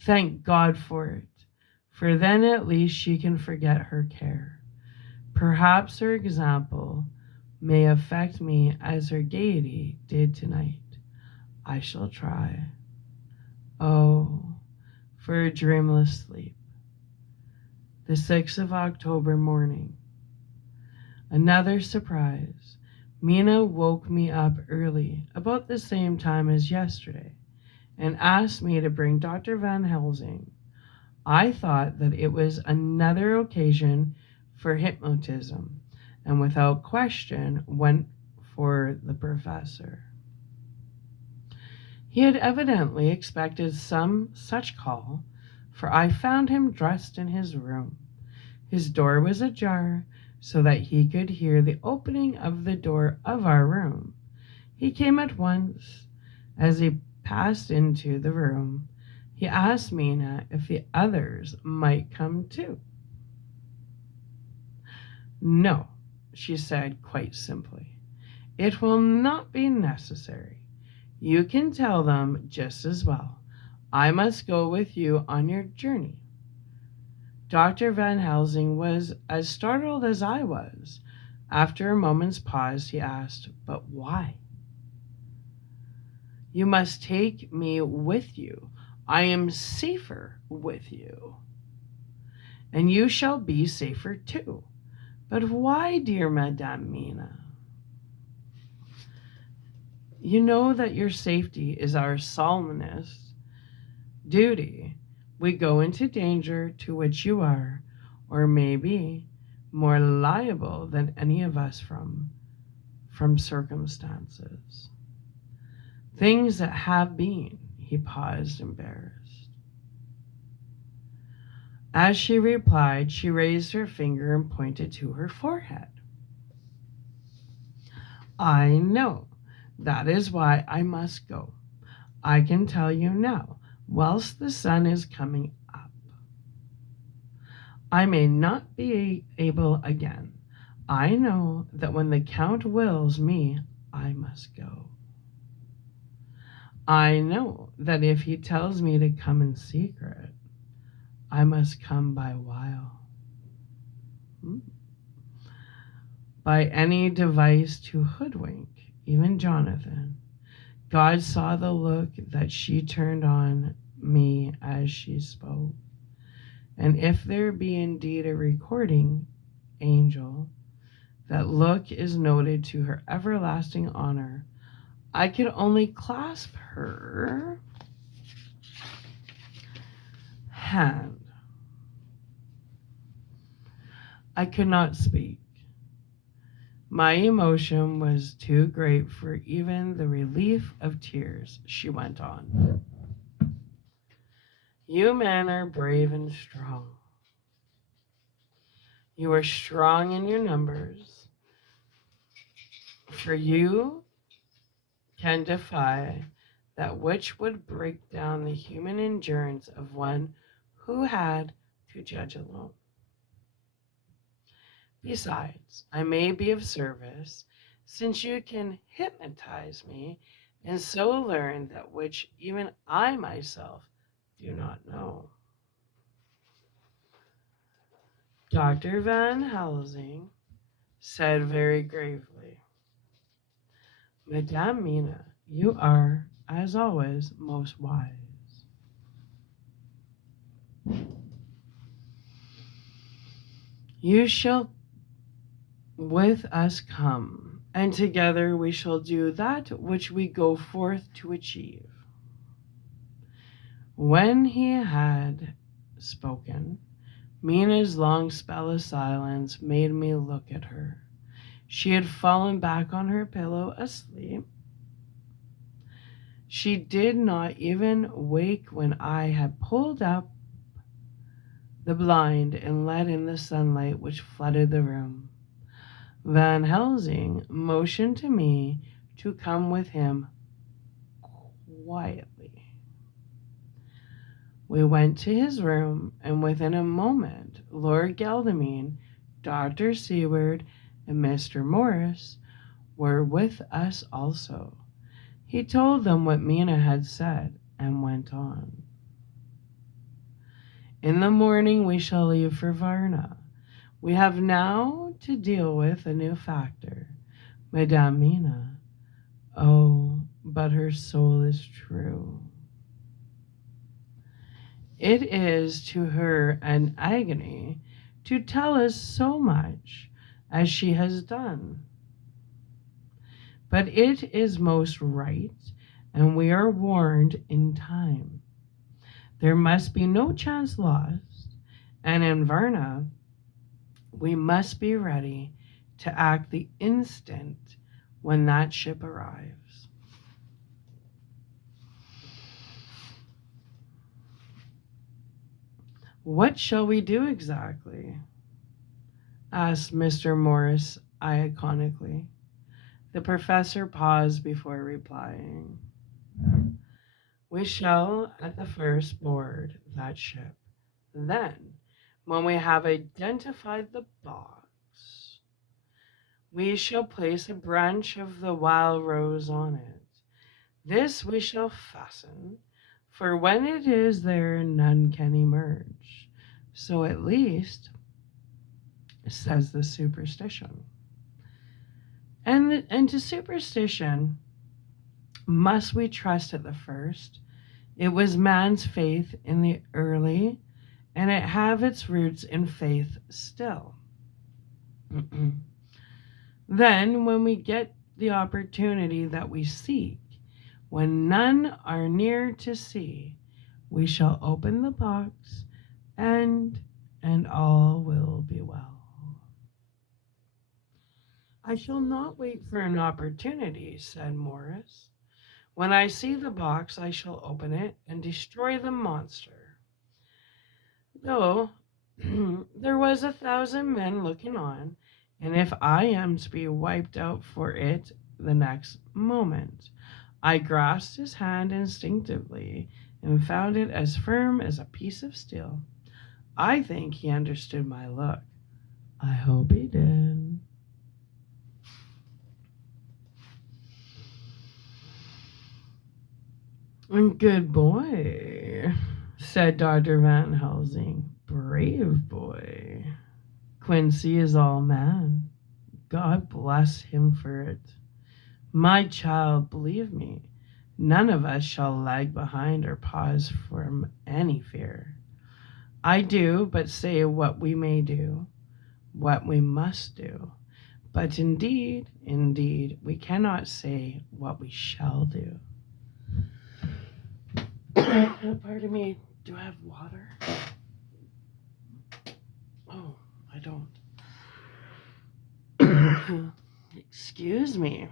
Thank God for it, for then at least she can forget her care. Perhaps her example may affect me as her gaiety did tonight. I shall try. Oh, for a dreamless sleep. The 6th of October morning. Another surprise. Mina woke me up early, about the same time as yesterday, and asked me to bring Dr. Van Helsing. I thought that it was another occasion for hypnotism, and without question went for the professor. He had evidently expected some such call, for I found him dressed in his room. His door was ajar, so that he could hear the opening of the door of our room. He came at once. As he passed into the room, he asked Mina if the others might come too. No, she said quite simply. It will not be necessary. You can tell them just as well. I must go with you on your journey. Dr. Van Helsing was as startled as I was. After a moment's pause, he asked, "But why?" "You must take me with you. I am safer with you. And you shall be safer too. But why, dear Madame Mina? You know that your safety is our solemnest duty. We go into danger to which you are, or may be, more liable than any of us from circumstances. Things that have been." He paused, embarrassed. As she replied, she raised her finger and pointed to her forehead. "I know. That is why I must go. I can tell you now, whilst the sun is coming up. I may not be able again. I know that when the Count wills me, I must go. I know that if he tells me to come in secret, I must come by wile. By any device to hoodwink even Jonathan." God saw the look that she turned on me as she spoke. And if there be indeed a recording angel, that look is noted to her everlasting honor. I could only clasp her hand. I could not speak. My emotion was too great for even the relief of tears. She went on. "You men are brave and strong. You are strong in your numbers, for you can defy that which would break down the human endurance of one who had to judge alone. Besides, I may be of service, since you can hypnotize me and so learn that which even I myself do not know." Dr. Van Helsing said very gravely, "Madame Mina, you are, as always, most wise. You shall with us come, and together we shall do that which we go forth to achieve." When he had spoken, Mina's long spell of silence made me look at her. She had fallen back on her pillow asleep. She did not even wake when I had pulled up the blind and let in the sunlight which flooded the room. Van Helsing motioned to me to come with him quietly. We went to his room, and within a moment, Lord Geldamine, Dr. Seward, and Mr. Morris were with us also. He told them what Mina had said and went on. In the morning we shall leave for Varna. We have now to deal with a new factor, Madame Mina. Oh, but her soul is true. It is to her an agony to tell us so much as she has done. But it is most right, and we are warned in time. There must be no chance lost, and in Varna we must be ready to act the instant when that ship arrives. What shall we do exactly? Asked Mr. Morris iconically. The professor paused before replying. We shall at the first board that ship. Then, when we have identified the box, we shall place a branch of the wild rose on it. This we shall fasten, for when it is there, none can emerge. So at least, says the superstition. And to superstition, must we trust at the first? It was man's faith in the early, and it have its roots in faith still. Then, when we get the opportunity that we seek, when none are near to see, we shall open the box, and all will be well. I shall not wait for an opportunity, said Morris. When I see the box, I shall open it and destroy the monster. Though there was 1,000 men looking on, and if I am to be wiped out for it the next moment, I grasped his hand instinctively and found it as firm as a piece of steel. I think he understood my look. I hope he did. Good boy, said Dr. Van Helsing. Brave boy. Quincy is all man. God bless him for it. My child, believe me, none of us shall lag behind or pause from any fear. I do but say what we may do, what we must do. But indeed, we cannot say what we shall do. Pardon me, do I have water? Oh, I don't. Excuse me.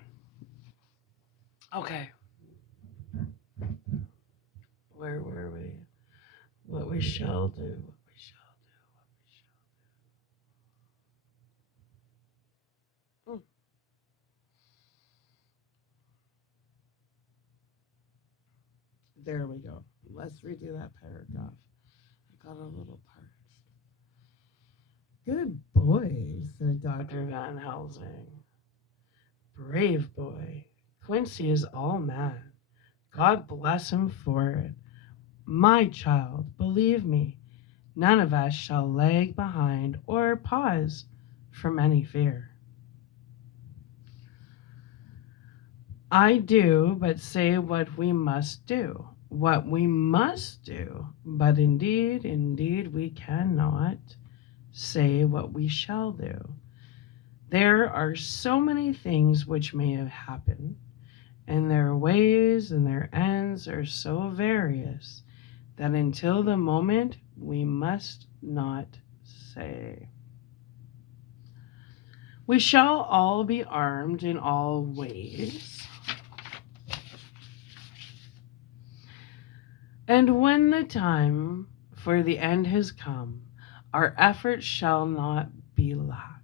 Okay. Where were we? What we shall do, what we shall do, what we shall do. There we go. Let's redo that paragraph. I got a little parched. Good boy, said Dr. Van Helsing. Brave boy. Quincy is all man. God bless him for it. My child, believe me, none of us shall lag behind or pause from any fear. I do but say what we must do. What we must do, but indeed, we cannot say what we shall do. There are so many things which may have happened, and their ways and their ends are so various that until the moment we must not say. We shall all be armed in all ways. And when the time for the end has come, our efforts shall not be lack.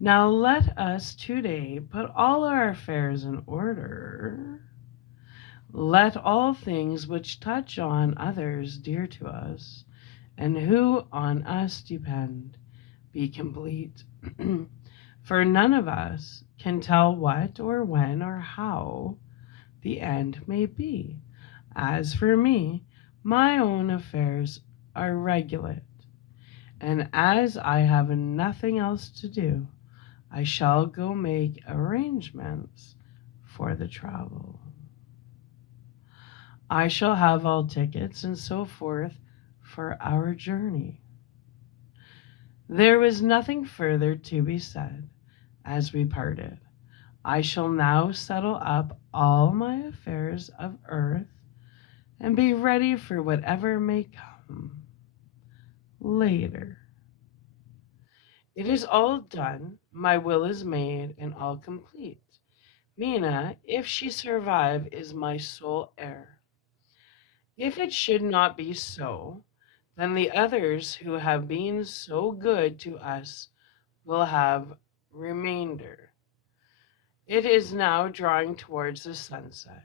Now let us today put all our affairs in order. Let all things which touch on others dear to us, and who on us depend, be complete. For none of us can tell what or when or how the end may be. As for me, my own affairs are regulate, and as I have nothing else to do, I shall go make arrangements for the travel. I shall have all tickets and so forth for our journey. There was nothing further to be said as we parted. I shall now settle up all my affairs of earth and be ready for whatever may come later. It is all done, my will is made, and all complete. Mina, if she survive, is my sole heir. If it should not be so, then the others who have been so good to us will have remainder. It is now drawing towards the sunset.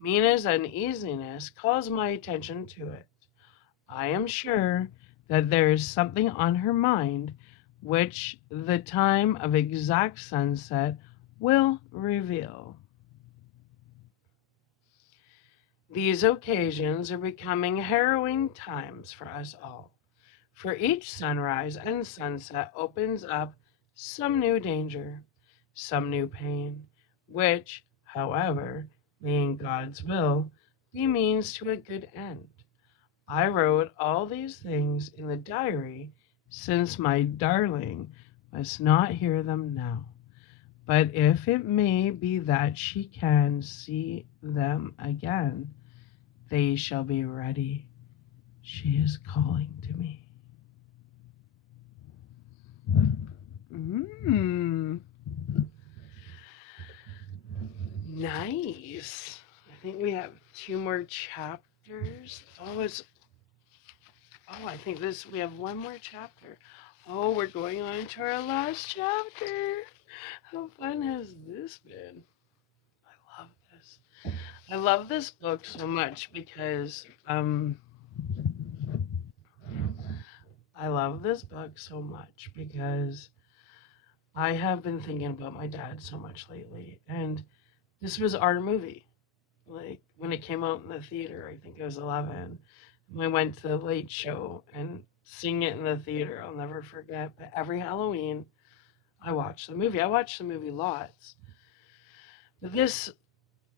Mina's uneasiness calls my attention to it. I am sure that there is something on her mind which the time of exact sunset will reveal. These occasions are becoming harrowing times for us all, for each sunrise and sunset opens up some new danger, some new pain, which, however, being God's will, be means to a good end. I wrote all these things in the diary since my darling must not hear them now. But if it may be that she can see them again, they shall be ready. She is calling to me. Nice. I think we have 2 more chapters. I think we have 1 more chapter. Oh, we're going on to our last chapter. How fun has this been? I love this. I love this book so much because I have been thinking about my dad so much lately, and this was our movie. Like when it came out in the theater, I think I was 11. I went to the late show and seeing it in the theater, I'll never forget. But every Halloween, I watched the movie. I watched the movie lots. But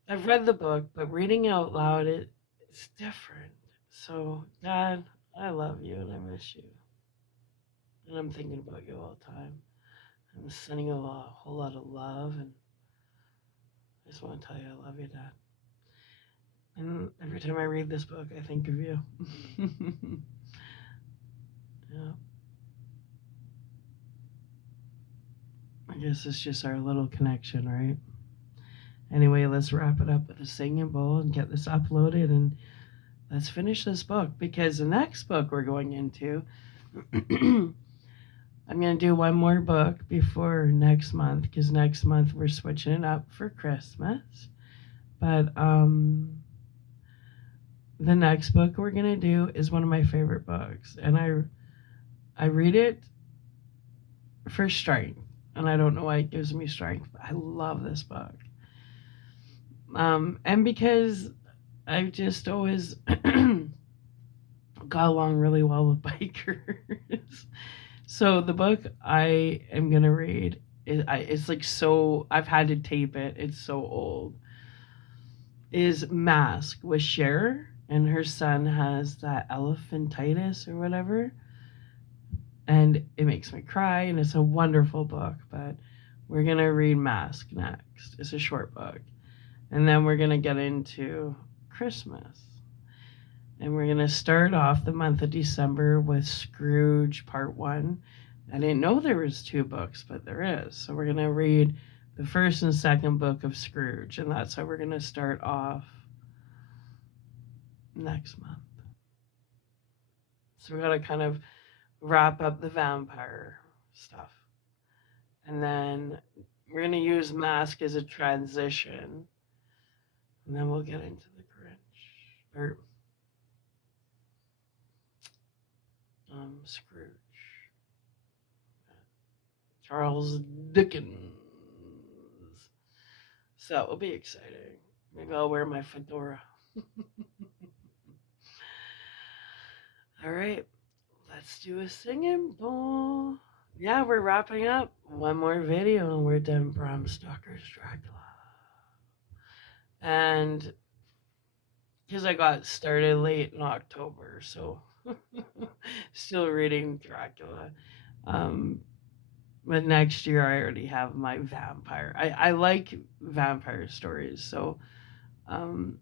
I've read the book, but reading it out loud, it's different. So, Dad, I love you and I miss you. And I'm thinking about you all the time. I'm sending you a whole lot of love, and I just want to tell you I love you, Dad. And every time I read this book, I think of you. Yeah. I guess it's just our little connection, right? Anyway, let's wrap it up with a singing bowl and get this uploaded, and let's finish this book, because the next book we're going into, I'm going to do 1 more book before next month, because next month we're switching it up for Christmas. But the next book we're going to do is one of my favorite books, and I read it for strength, and I don't know why it gives me strength, but I love this book. And because I've just always got along really well with bikers. So the book I am going to read, it's like so, I've had to tape it, it's so old, is Mask with Cher, and her son has that elephantitis or whatever. And it makes me cry, and it's a wonderful book, but we're going to read Mask next. It's a short book. And then we're going to get into Christmas. And we're going to start off the month of December with Scrooge Part 1. I didn't know there was 2 books, but there is. So we're going to read the first and second book of Scrooge, and that's how we're going to start off next month. So we're going to kind of wrap up the vampire stuff. And then we're going to use Mask as a transition And then we'll get into the Grinch. Or Scrooge. Charles Dickens. So it will be exciting. Maybe I'll wear my fedora. All right, let's do a singing bowl. Yeah, we're wrapping up. One more video and we're done Bram Stoker's Dracula. And because I got started late in October, so still reading Dracula. Um, but next year I already have my vampire. I like vampire stories, so um,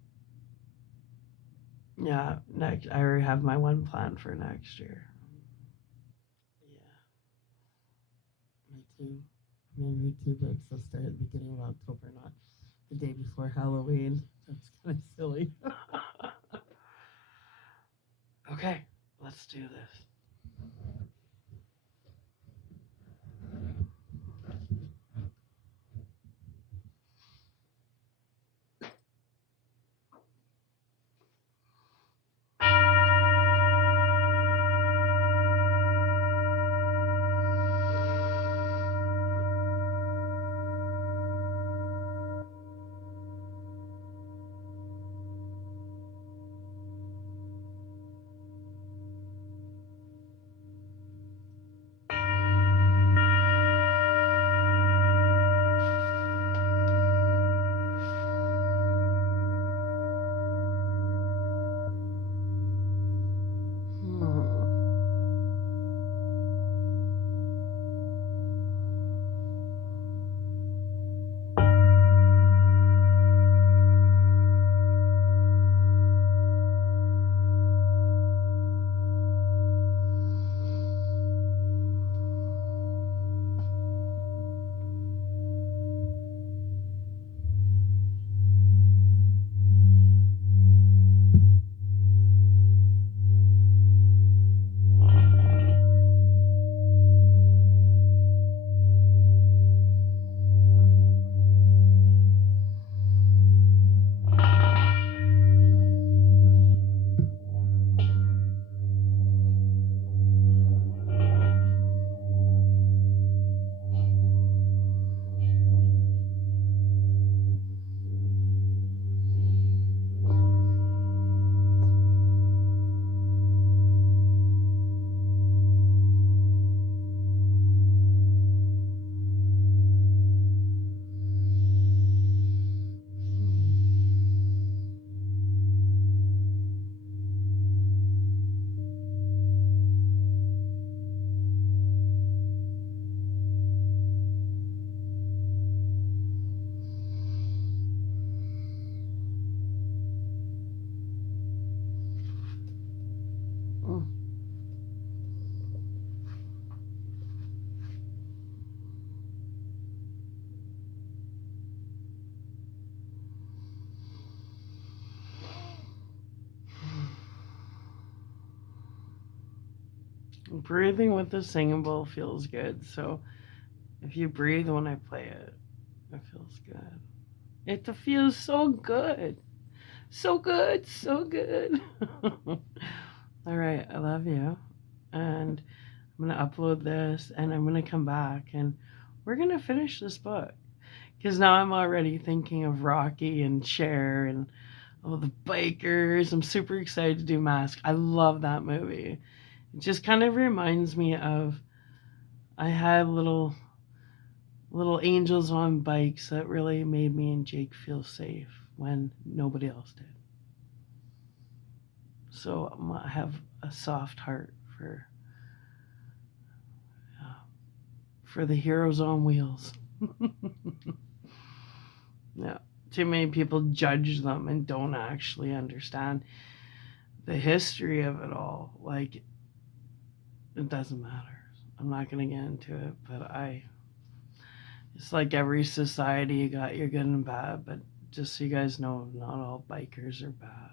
yeah, next I already have my one plan for next year. Yeah, me too. Maybe 2 books will start at the beginning of October, not the day before Halloween. That's kind of silly. Okay, let's do this. Hmm. Hmm. Breathing with the singing bowl feels good. So if you breathe when I play it, it feels good. It feels so good. So good. So good. All right. I love you. And I'm going to upload this and I'm going to come back and we're going to finish this book. Because now I'm already thinking of Rocky and Cher and all the bikers. I'm super excited to do Mask. I love that movie. It just kind of reminds me of I had little angels on bikes that really made me and Jake feel safe when nobody else did. So I have a soft heart uh, for the heroes on wheels. Yeah, too many people judge them and don't actually understand the history of it all. Like it doesn't matter. I'm not gonna get into it, but it's like every society you got your good and bad, but just so you guys know, not all bikers are bad.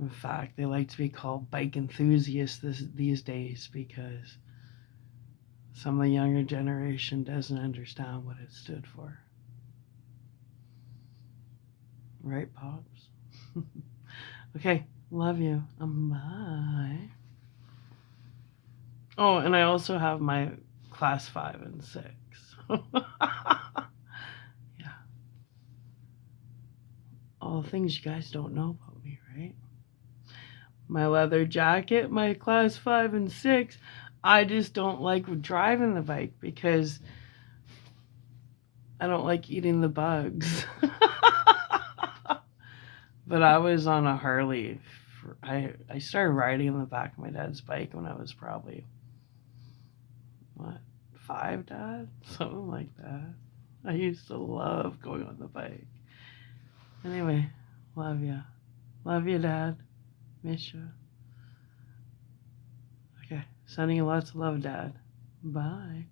In fact, they like to be called bike enthusiasts these days because some of the younger generation doesn't understand what it stood for. Right, Pops? Okay, love you. Bye. Oh, and I also have my class 5 and 6. Yeah. All the things you guys don't know about me, right? My leather jacket, my class 5 and 6. I just don't like driving the bike because I don't like eating the bugs. But I was on a Harley. I started riding on the back of my dad's bike when I was probably, what, 5, Dad? Something like that. I used to love going on the bike. Anyway, love ya. Love you, Dad. Miss you. Okay, sending you lots of love, Dad. Bye.